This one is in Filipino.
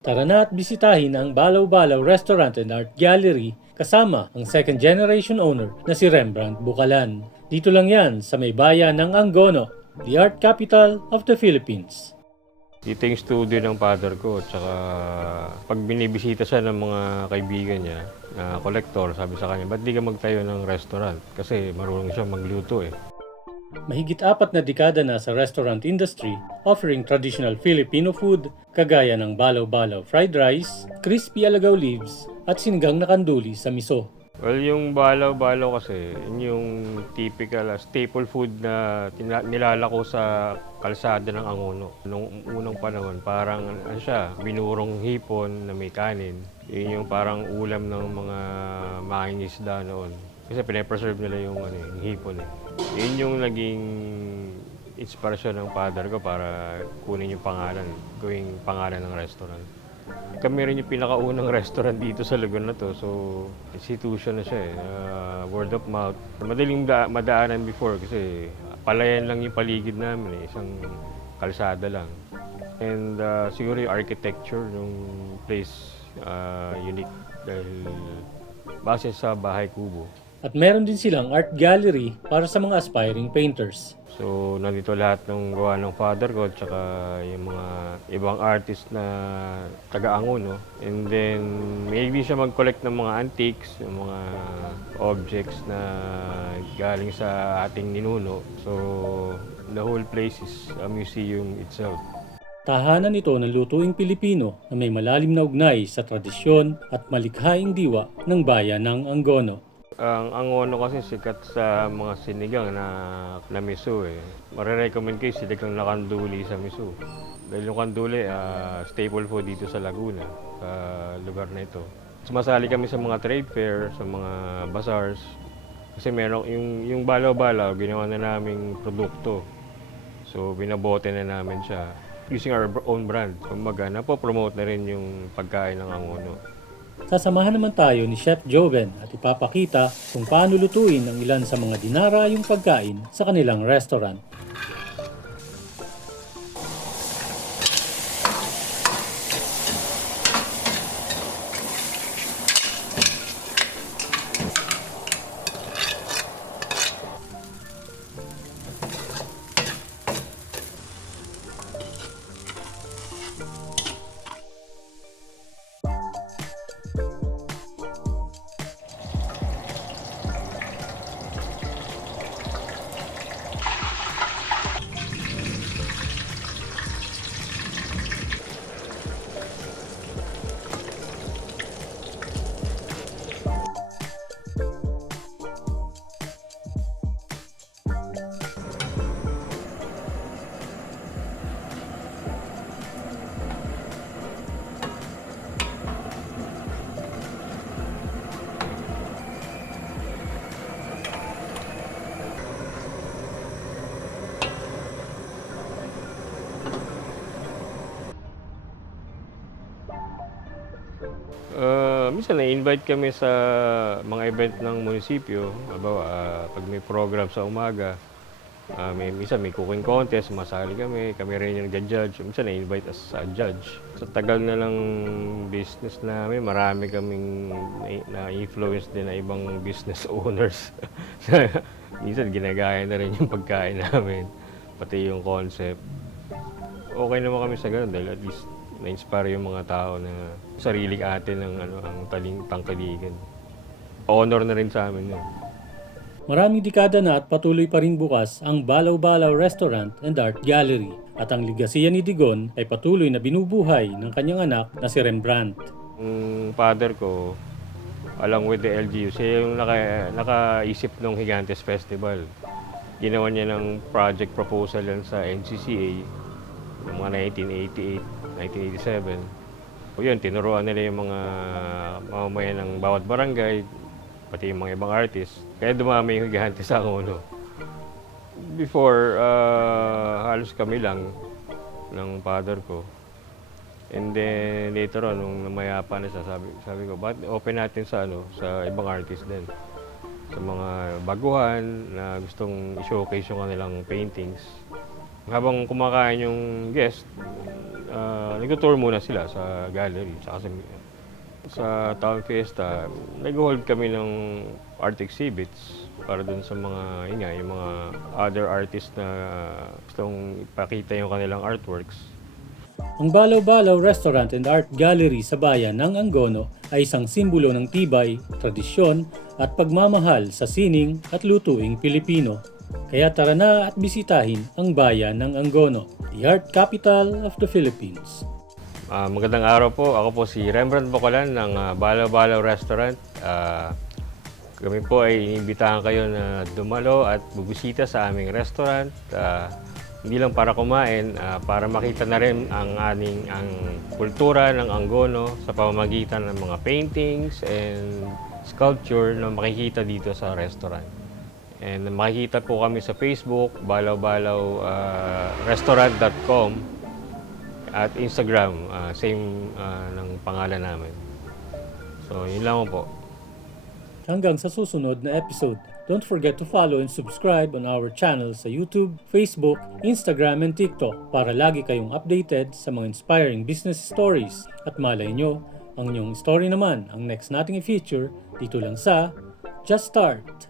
Tara na at bisitahin ang Balaw-Balaw Restaurant and Art Gallery kasama ang second generation owner na si Rembrandt Bucalan. Dito lang yan sa may bayan ng Angono, the art capital of the Philippines. Dito yung studio ng father ko, tsaka pag binibisita siya ng mga kaibigan niya na collector, sabi sa kanya, ba't di ka magtayo ng restaurant? Kasi marunong siya magluto eh. Mahigit 4 na dekada na sa restaurant industry, offering traditional Filipino food kagaya ng balaw-balaw fried rice, crispy alagaw leaves, at sinigang na kanduli sa miso. Well, yung balaw-balaw kasi, yun yung typical staple food na nilalako sa kalsada ng Angono. Nung unang panahon, parang ano siya, binurong hipon na may kanin. Yun yung parang ulam ng mga mangingisda noon. Kasi pinapreserve nila yung, yung hipon eh. Yun yung naging inspirasyon ng father ko para kunin yung pangalan, gawing pangalan ng restaurant. Kami rin yung pinakaunang restaurant dito sa lugar na to. So, institution na siya eh. Word of mouth. Madaling madaanan before kasi palayan lang yung paligid namin eh. Isang kalsada lang. And siguro yung architecture ng place unique dahil base sa bahay kubo. At meron din silang art gallery para sa mga aspiring painters. So, nandito lahat ng gawa ng father ko, tsaka yung mga ibang artist na taga-Angono. And then, maybe siya mag-collect ng mga antiques, yung mga objects na galing sa ating ninuno. So, the whole place is a museum itself. Tahanan ito ng lutuing Pilipino na may malalim na ugnay sa tradisyon at malikhaing diwa ng bayan ng Angono. Ang Angono kasi sikat sa mga sinigang na miso eh. Marirecommend kayo sinigang na kanduli sa miso. Dahil yung kanduli, staple food dito sa Laguna, sa lugar na ito. Sumasali kami sa mga trade fair, sa mga bazaars. Kasi meron yung balaw-balaw, ginawa na naming produkto. So binabote na namin siya using our own brand. Kumbaga, napopromote na rin yung pagkain ng Angono. Sasamahan naman tayo ni Chef Joven at ipapakita kung paano lutuin ang ilan sa mga dinarayong pagkain sa kanilang restaurant. Minsan na-invite kami sa mga event ng munisipyo. Halimbawa, pag may program sa umaga, minsan may cooking contest, masali kami rin yung judge. Minsan na-invite as a judge. Sa tagal na lang business namin, marami kaming na-influence din na ibang business owners. Minsan ginagaya na rin yung pagkain namin, pati yung concept. Okay naman kami sa ganun dahil at least na-inspire yung mga tao na sariling atin ng ang tangkiligan. Honor na rin sa amin yun. Maraming dekada na at patuloy pa rin bukas ang Balaw-Balaw Restaurant and Art Gallery at ang ligasiya ni Digon ay patuloy na binubuhay ng kanyang anak na si Rembrandt. Yung father ko, along with the LGU, siya yung nakaisip ng Gigantes Festival. Ginawa niya ng project proposal yan sa NCCA noong mga 1987. O yun, tinuruan nila yung mga mamamayan ng bawat barangay, pati yung mga ibang artists. Kaya dumami yung Gigantes sa Angono. Before, halos kami lang ng father ko. And then later on, nung namayapa na siya, sabi ko, bakit open natin sa sa ibang artist din. Sa mga baguhan na gustong i-showcase yung kanilang paintings. Habang kumakain yung guest, nag-tour muna sila sa gallery. Tsaka sa Town Fiesta, nag-hold kami ng art exhibits para dun sa mga, yung mga other artists na gustong ipakita yung kanilang artworks. Ang Balaw-Balaw Restaurant and Art Gallery sa bayan ng Angono ay isang simbolo ng tibay, tradisyon at pagmamahal sa sining at lutuing Pilipino. Kaya tara na at bisitahin ang bayan ng Angono, the art capital of the Philippines. Magandang araw po. Ako po si Rembrandt Bukalan ng Balaw-Balaw Restaurant. Kami po ay iniimbitahan kayo na dumalo at bubisita sa aming restaurant. Hindi lang para kumain, para makita na rin ang kultura ng Angono sa pamamagitan ng mga paintings and sculpture na makikita dito sa restaurant. And makikita po kami sa Facebook, balawbalawrestaurant.com at Instagram, same ng pangalan namin. So, yun lang po. Hanggang sa susunod na episode. Don't forget to follow and subscribe on our channel sa YouTube, Facebook, Instagram, and TikTok para lagi kayong updated sa mga inspiring business stories. At malay nyo, ang inyong story naman ang next nating i-feature dito lang sa Just Start!